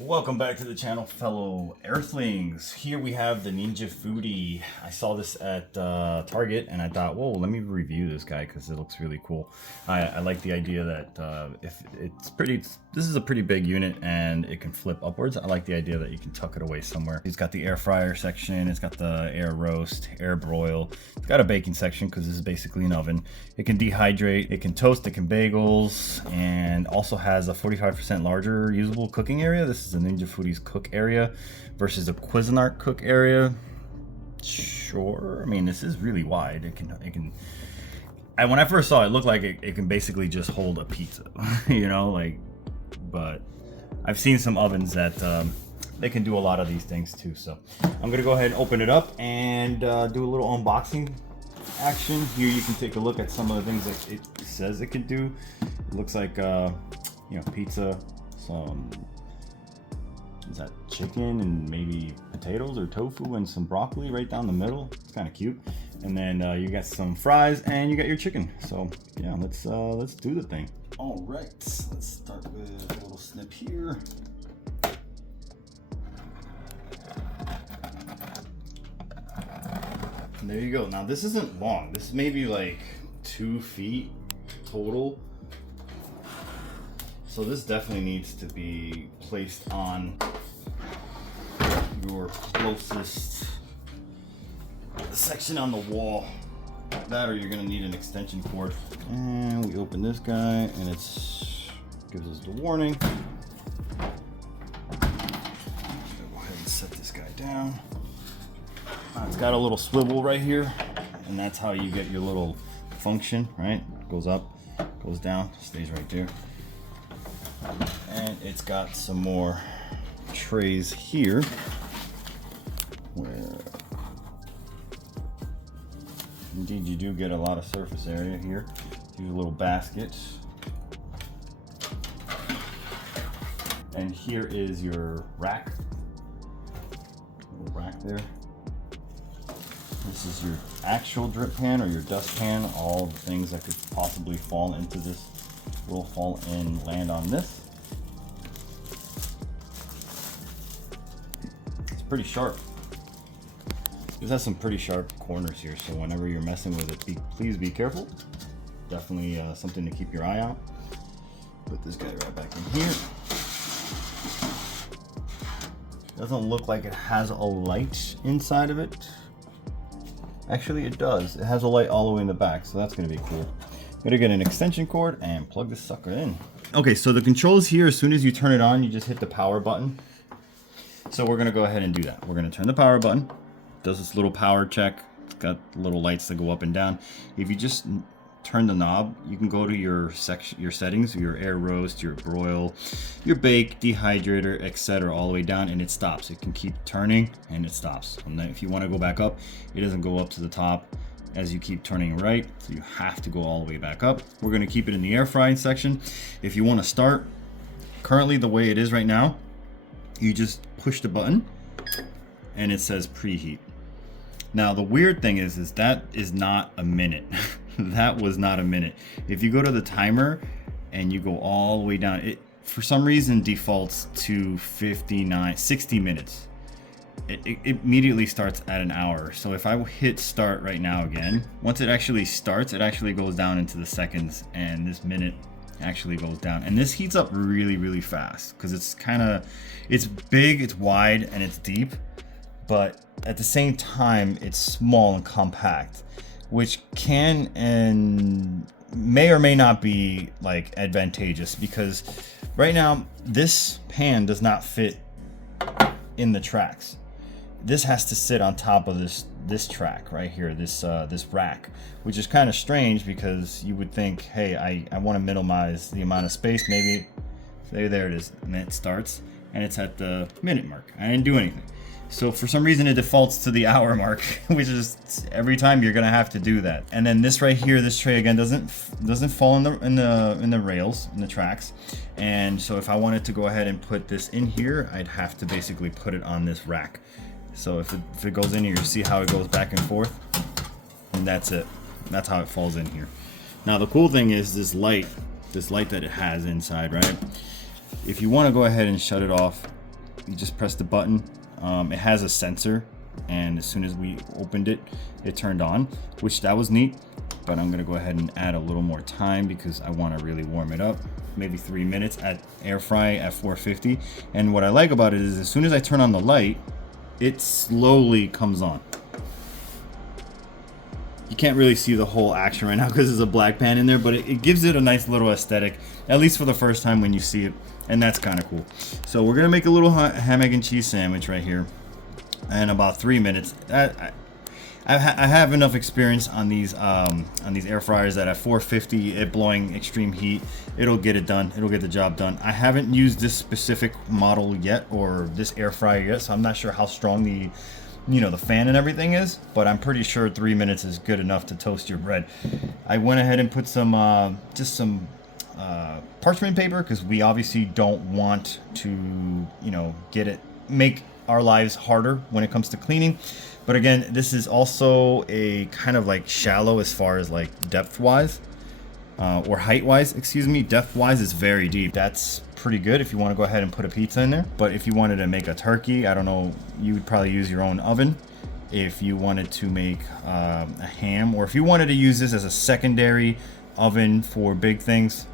Welcome back to the channel, fellow Earthlings. Here we have the Ninja Foodi. I saw this at Target and I thought, whoa, let me review this guy because it looks really cool. I like the idea that this is a pretty big unit and it can flip upwards. I like the idea that you can tuck it away somewhere. It's got the air fryer section, it's got the air roast, air broil. It's got a baking section because this is basically an oven. It can dehydrate, it can toast, it can bagels, and also has a 45% larger usable cooking area. This is a Ninja Foodi's cook area versus a Cuisinart cook area. Sure, I mean, this is really wide. It can. When I first saw it, it looked like it can basically just hold a pizza, you know, like. But I've seen some ovens that they can do a lot of these things too. So I'm gonna go ahead and open it up and do a little unboxing action. Here you can take a look at some of the things that it says it can do. It looks like you know, pizza, some. Is that chicken and maybe potatoes or tofu and some broccoli right down the middle? It's kind of cute. And then you got some fries and you got your chicken. So yeah, let's do the thing. All right, let's start with a little snip here. And there you go. Now this isn't long. This is maybe like 2 feet total. So this definitely needs to be placed on your closest section on the wall. That, or you're gonna need an extension cord. And we open this guy and gives us the warning. Go ahead and set this guy down. It's got a little swivel right here, and that's how you get your little function, right? Goes up, goes down, stays right there. And it's got some more trays here where indeed you do get a lot of surface area here. Here's a little basket. And here is your rack. Little rack there. This is your actual drip pan or your dust pan. All the things that could possibly fall into this will fall and land on this. It's pretty sharp. This has some pretty sharp corners here, so whenever you're messing with it, please be careful. Definitely something to keep your eye out. Put this guy right back in here. Doesn't look like it has a light inside of it. Actually, it does. It has a light all the way in the back, so that's gonna be cool. I'm gonna get an extension cord and plug this sucker in. Okay, so the controls here, as soon as you turn it on, you just hit the power button. So we're gonna go ahead and do that. We're gonna turn the power button. Does this little power check. It's got little lights that go up and down. If you just turn the knob, you can go to your settings, your air roast, your broil, your bake, dehydrator, etc., all the way down, and it stops. It can keep turning and it stops. And then if you want to go back up, it doesn't go up to the top as you keep turning right, so you have to go all the way back up. We're going to keep it in the air frying section. If you want to start, currently the way it is right now, you just push the button and it says preheat. Now the weird thing is that is not a minute. That was not a minute. If you go to the timer and you go all the way down, it for some reason defaults to 60 minutes. It immediately starts at an hour. So if I hit start right now again, once it actually starts, it actually goes down into the seconds, and this minute actually goes down. And this heats up really, really fast because it's big, it's wide, and it's deep, but at the same time, it's small and compact, which can and may or may not be like advantageous, because right now this pan does not fit in the tracks. This has to sit on top of this track right here, this rack, which is kind of strange because you would think, hey, I want to minimize the amount of space. Maybe there it is, and it starts and it's at the minute mark. I didn't do anything. So for some reason it defaults to the hour mark, which is every time you're gonna have to do that. And then this right here, this tray again doesn't fall in the rails, in the tracks. And so if I wanted to go ahead and put this in here, I'd have to basically put it on this rack. So if it goes in here, you see how it goes back and forth, and that's it. That's how it falls in here. Now the cool thing is this light that it has inside, right? If you want to go ahead and shut it off, You just press the button. It has a sensor, and as soon as we opened it, it turned on, which that was neat. But I'm gonna go ahead and add a little more time because I want to really warm it up. Maybe 3 minutes at air fry at 450. And what I like about it is as soon as I turn on the light, it slowly comes on. You can't really see the whole action right now because there's a black pan in there, but it gives it a nice little aesthetic, at least for the first time when you see it, and that's kind of cool. So we're gonna make a little ham, egg, and cheese sandwich right here in about 3 minutes. I have enough experience on these air fryers that at 450, it blowing extreme heat, it'll get it done. It'll get the job done. I haven't used this specific model yet, or this air fryer yet, so I'm not sure how strong the the fan and everything is, but I'm pretty sure 3 minutes is good enough to toast your bread. I went ahead and put some just some parchment paper because we obviously don't want to make our lives harder when it comes to cleaning. But again, this is also a kind of like shallow as far as like depth wise, or height wise, excuse me. Depth wise is very deep. That's pretty good if you want to go ahead and put a pizza in there. But if you wanted to make a turkey, I don't know, you would probably use your own oven. If you wanted to make a ham, or if you wanted to use this as a secondary oven for big things,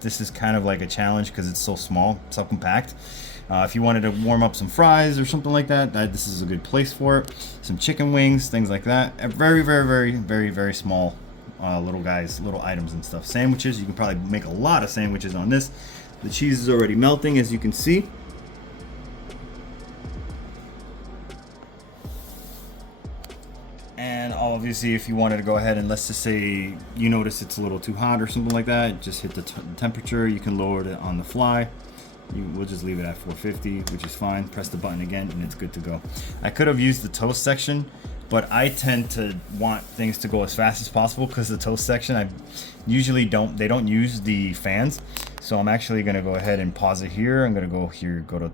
this is kind of like a challenge because it's so small, so compact. If you wanted to warm up some fries or something like that, this is a good place for it. Some chicken wings, things like that. Very, very, very, very, very small little items and stuff. Sandwiches, you can probably make a lot of sandwiches on this. The cheese is already melting, as you can see. And obviously, if you wanted to go ahead and, let's just say you notice it's a little too hot or something like that, just hit the temperature. You can lower it on the fly. We'll just leave it at 450, which is fine. Press the button again and it's good to go. I could have used the toast section, but I tend to want things to go as fast as possible because the toast section, I usually they don't use the fans. So I'm actually gonna go ahead and pause it here. I'm gonna go here, go to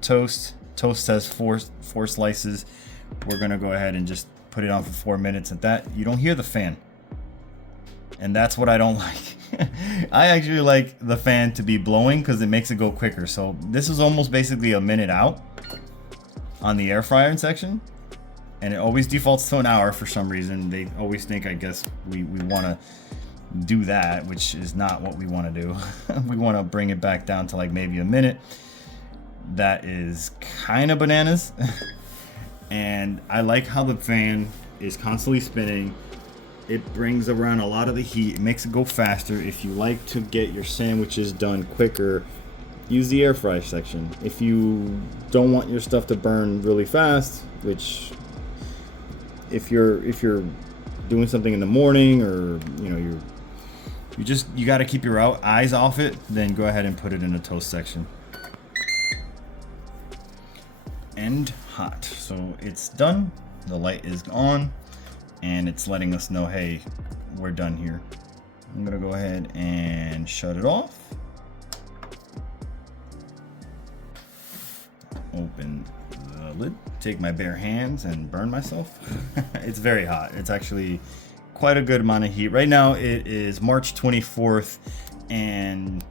toast. Toast has four slices. We're gonna go ahead and just put it on for 4 minutes at that. You don't hear the fan. And that's what I don't like. I actually like the fan to be blowing because it makes it go quicker. So this is almost basically a minute out on the air fryer section. And it always defaults to an hour for some reason. They always think, I guess, we want to do that, which is not what we want to do. We want to bring it back down to like maybe a minute. That is kind of bananas. And I like how the fan is constantly spinning. It brings around a lot of the heat. It makes it go faster. If you like to get your sandwiches done quicker, use the air fry section. If you don't want your stuff to burn really fast, which if you're doing something in the morning, or you got to keep your eyes off it, then go ahead and put it in the toast section. And hot. So it's done. The light is on. And it's letting us know, hey, we're done here. I'm gonna go ahead and shut it off. Open the lid. Take my bare hands and burn myself. It's very hot. It's actually quite a good amount of heat. Right now it is March 24th and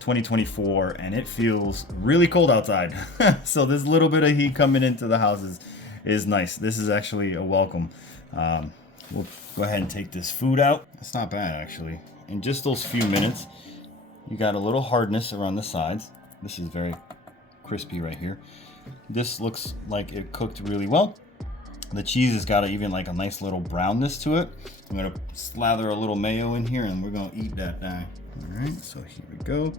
2024, and it feels really cold outside. So this little bit of heat coming into the house is nice. This is actually a welcome. We'll go ahead and take this food out. It's not bad, actually. In just those few minutes, you got a little hardness around the sides. This is very crispy right here. This looks like it cooked really well. The cheese has got even like a nice little brownness to it. I'm gonna slather a little mayo in here and we're gonna eat that now. All right, so here we go.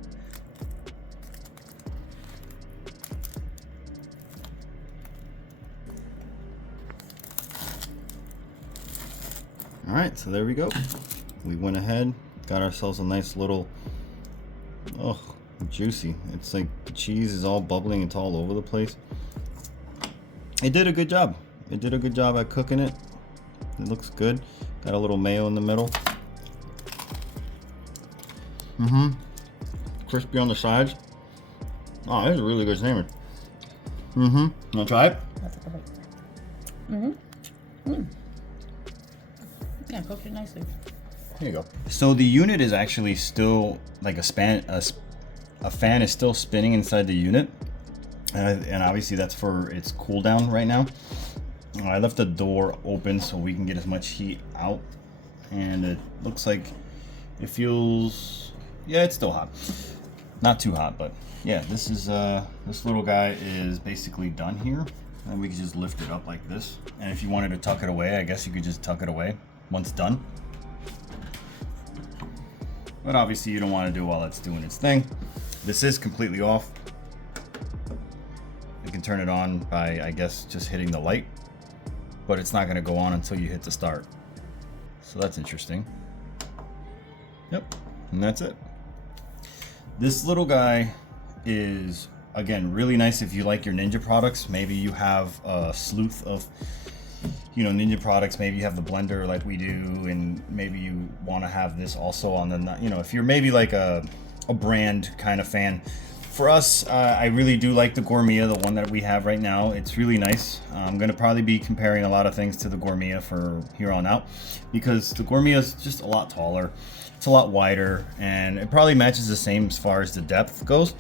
All right, so there we go. We went ahead, got ourselves a nice little, oh, juicy. It's like the cheese is all bubbling, it's all over the place. It did a good job. It did a good job at cooking it. It looks good. Got a little mayo in the middle. Crispy on the sides. Oh, this is a really good sandwich. You wanna try it? That's perfect. Yeah, cooked it nicely. Here you go. So the unit is actually still like a fan is still spinning inside the unit. and obviously that's for its cool down right now. I left the door open so we can get as much heat out, and it looks like it feels, yeah, it's still hot. Not too hot, but yeah, this is this little guy is basically done here, and we can just lift it up like this. And if you wanted to tuck it away, I guess you could just tuck it away once done. But obviously you don't want to do while it's doing its thing. This is completely off. You can turn it on by, I guess, just hitting the light, but it's not going to go on until you hit the start. So that's interesting. Yep, and that's it. This little guy is, again, really nice if you like your Ninja products. Maybe you have a slew of, you know, Ninja products. Maybe you have the blender like we do, and maybe you want to have this also on the, you know, if you're maybe like a brand kind of fan. For us, I really do like the Gourmia, the one that we have right now. It's really nice. I'm going to probably be comparing a lot of things to the Gourmia for here on out, because the Gourmia is just a lot taller. It's a lot wider, and it probably matches the same as far as the depth goes.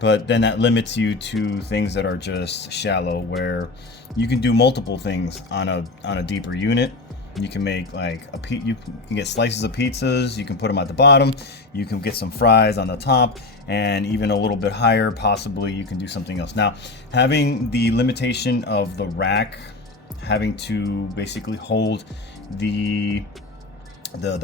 But then that limits you to things that are just shallow, where you can do multiple things on a deeper unit. You can make like you can get slices of pizzas, you can put them at the bottom, you can get some fries on the top, and even a little bit higher, possibly you can do something else. Now, having the limitation of the rack, having to basically hold the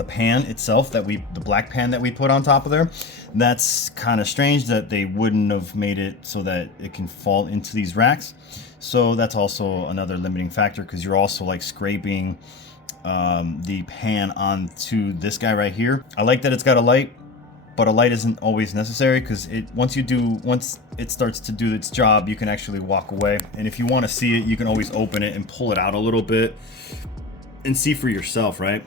pan itself, the black pan that we put on top of there, that's kind of strange that they wouldn't have made it so that it can fall into these racks. So that's also another limiting factor, because you're also like scraping the pan onto this guy right here. I like that it's got a light, but a light isn't always necessary, because once it starts to do its job, you can actually walk away. And if you want to see it, you can always open it and pull it out a little bit and see for yourself, right?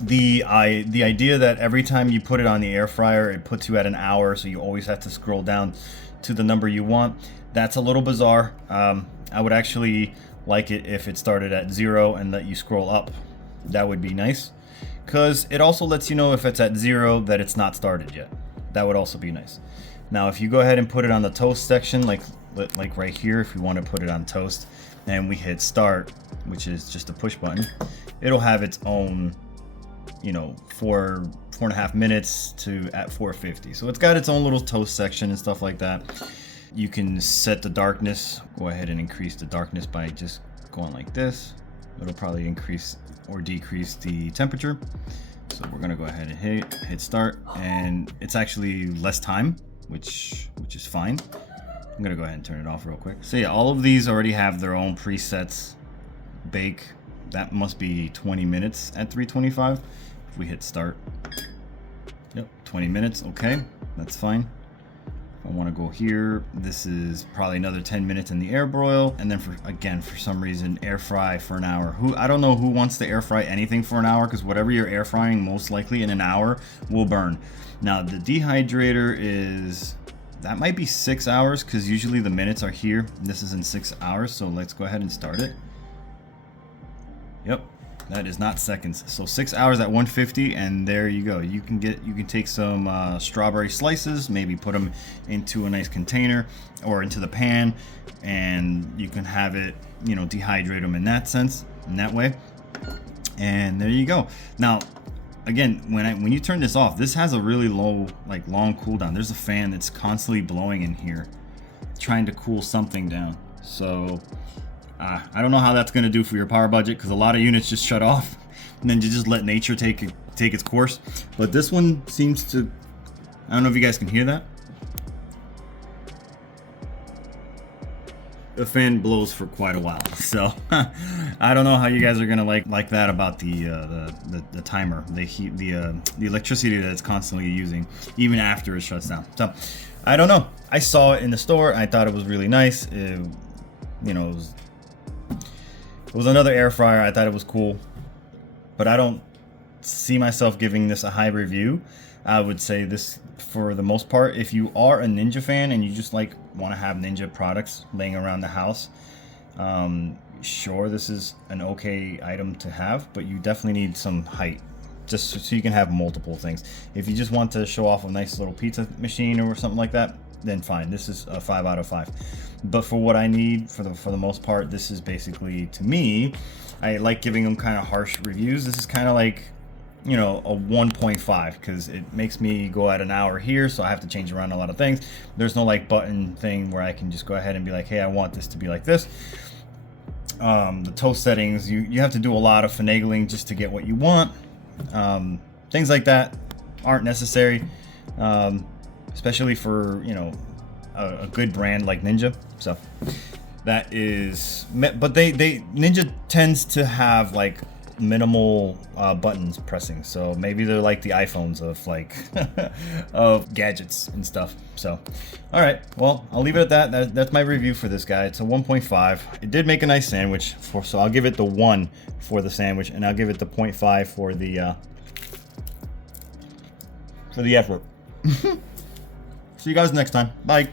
The idea that every time you put it on the air fryer, it puts you at an hour, so you always have to scroll down to the number you want, that's a little bizarre. I would actually like it if it started at 0 and let you scroll up. That would be nice, because it also lets you know if it's at 0 that it's not started yet. That would also be nice. Now, if you go ahead and put it on the toast section, like right here, if we want to put it on toast, and we hit start, which is just a push button, it'll have its own, you know, 4.5 minutes to at 450. So it's got its own little toast section and stuff like that. You can set the darkness. Go ahead and increase the darkness by just going like this. It'll probably increase or decrease the temperature. So we're gonna go ahead and hit start, and it's actually less time, which is fine. I'm gonna go ahead and turn it off real quick. So yeah, all of these already have their own presets. Bake, that must be 20 minutes at 325. If we hit start, yep, 20 minutes. Okay, that's fine. I want to go here. This is probably another 10 minutes in the air broil, and then for some reason air fry for an hour. I don't know who wants to air fry anything for an hour, because whatever you're air frying, most likely in an hour will burn. Now the dehydrator that might be 6 hours, because usually the minutes are here. This is in 6 hours, so let's go ahead and start it. Yep, that is not seconds. So 6 hours at 150, and there you go. You can take some strawberry slices, maybe put them into a nice container or into the pan, and you can have it, you know, dehydrate them in that way. And there you go. Now, again, when you turn this off, this has a really low, like long cooldown. There's a fan that's constantly blowing in here, trying to cool something down. So I don't know how that's going to do for your power budget, because a lot of units just shut off and then you just let nature take its course. But this one seems to, I don't know if you guys can hear that. The fan blows for quite a while, so I don't know how you guys are gonna like that about the timer, the electricity that it's constantly using even after it shuts down. So I don't know. I saw it in the store. I thought it was really nice. You know, it was another air fryer. I thought it was cool, but I don't see myself giving this a high review. I would say this, for the most part, if you are a Ninja fan and you just want to have Ninja products laying around the house, sure, this is an okay item to have, but you definitely need some height, just so you can have multiple things. If you just want to show off a nice little pizza machine or something like that, then fine. This is a 5 out of 5. But for what I need, for the most part, this is basically, to me, I like giving them kind of harsh reviews. This is kind of like, you know, a 1.5 because it makes me go at an hour here, so I have to change around a lot of things. There's no like button thing where I can just go ahead and be like, hey, I want this to be like this. The toast settings, you have to do a lot of finagling just to get what you want. Things like that aren't necessary, especially for, you know, a good brand like Ninja. So that is, but Ninja tends to have like minimal buttons pressing, so maybe they're like the iPhones of like of gadgets and stuff. So all right, well, I'll leave it at that. That's my review for this guy. It's a 1.5. It did make a nice sandwich, so I'll give it the 1 for the sandwich, and I'll give it the 0.5 for the effort. See you guys next time. Bye.